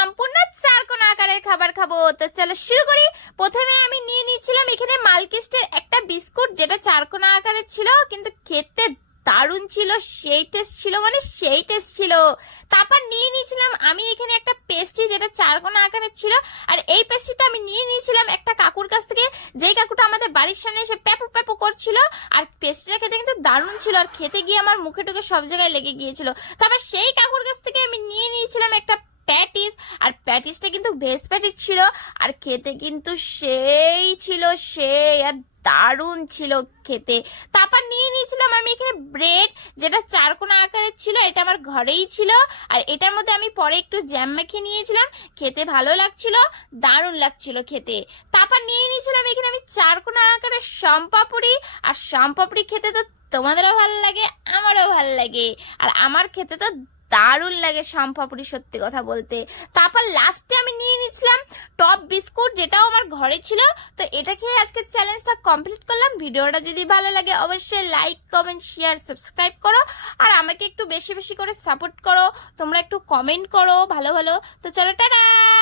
সম্পূর্ণ চারকোনা আকারের খাবার খাব। তো চলো শুরু করি। প্রথমে আমি নিয়ে নিয়েছিলাম এখানে মালকিস্টের একটা বিস্কুট, যেটা চারকোনা আকারের ছিল, কিন্তু খেতে দারুণ ছিল, সেই টেস্ট ছিল মানে সেই টেস্ট ছিল। তারপর নিয়ে নিয়েছিলাম আমি এখানে একটা পেস্ট্রি যেটা চারকোনা আকারের ছিল। আর এই পেস্ট্রিটা আমি নিয়ে নিয়েছিলাম একটা কাকুর কাছ থেকে। যেই কাকুটা আমাদের বাড়ির সামনে এসে প্যাপু প্যাপু করছিল, আর পেস্ট্রিটা খেতে কিন্তু দারুণ ছিল, আর খেতে গিয়ে আমার মুখে টুকে সব জায়গায় লেগে গিয়েছিল। তারপর সেই কাকুর কাছ থেকে আমি নিয়ে নিয়েছিলাম একটা প্যাটিস আর প্যাটিসটা কিন্তু ভেজ প্যাটিস ছিল, আর খেতে কিন্তু সেই ছিল সেই, আর দারুণ ছিল খেতে। তারপর নিয়ে নিয়েছিলাম আমি এখানে ব্রেড যেটা চারকোনা আকারের ছিল, এটা আমার ঘরেই ছিল, আর এটার মধ্যে আমি পরে একটু জ্যাম মেখে নিয়েছিলাম, খেতে ভালো লাগছিল, দারুণ লাগছিল খেতে। তারপর নিয়ে নিয়েছিলাম এখানে আমি চারকোনা আকারের সম্পাপুরি আর সম্পাপুরি খেতে তো তোমাদেরও ভালো লাগে, আমারও ভালো লাগে, আর আমার খেতে তো দারুণ লাগে সম্পাপুরি সত্যি কথা বলতে। তারপর লাস্টে আমি নিয়ে নিয়েছিলাম টপ বিস্কুট যেটাও আমার ঘরে ছিল। তো এটা খেয়ে আজকের চ্যালেঞ্জটা কমপ্লিট করলাম। ভিডিওটা যদি ভালো লাগে অবশ্যই লাইক কমেন্ট শেয়ার সাবস্ক্রাইব করো। আর আমাকে একটু বেশি বেশি করে সাপোর্ট করো। তোমরা একটু কমেন্ট করো ভালো ভালো। তো চলো, টাটা!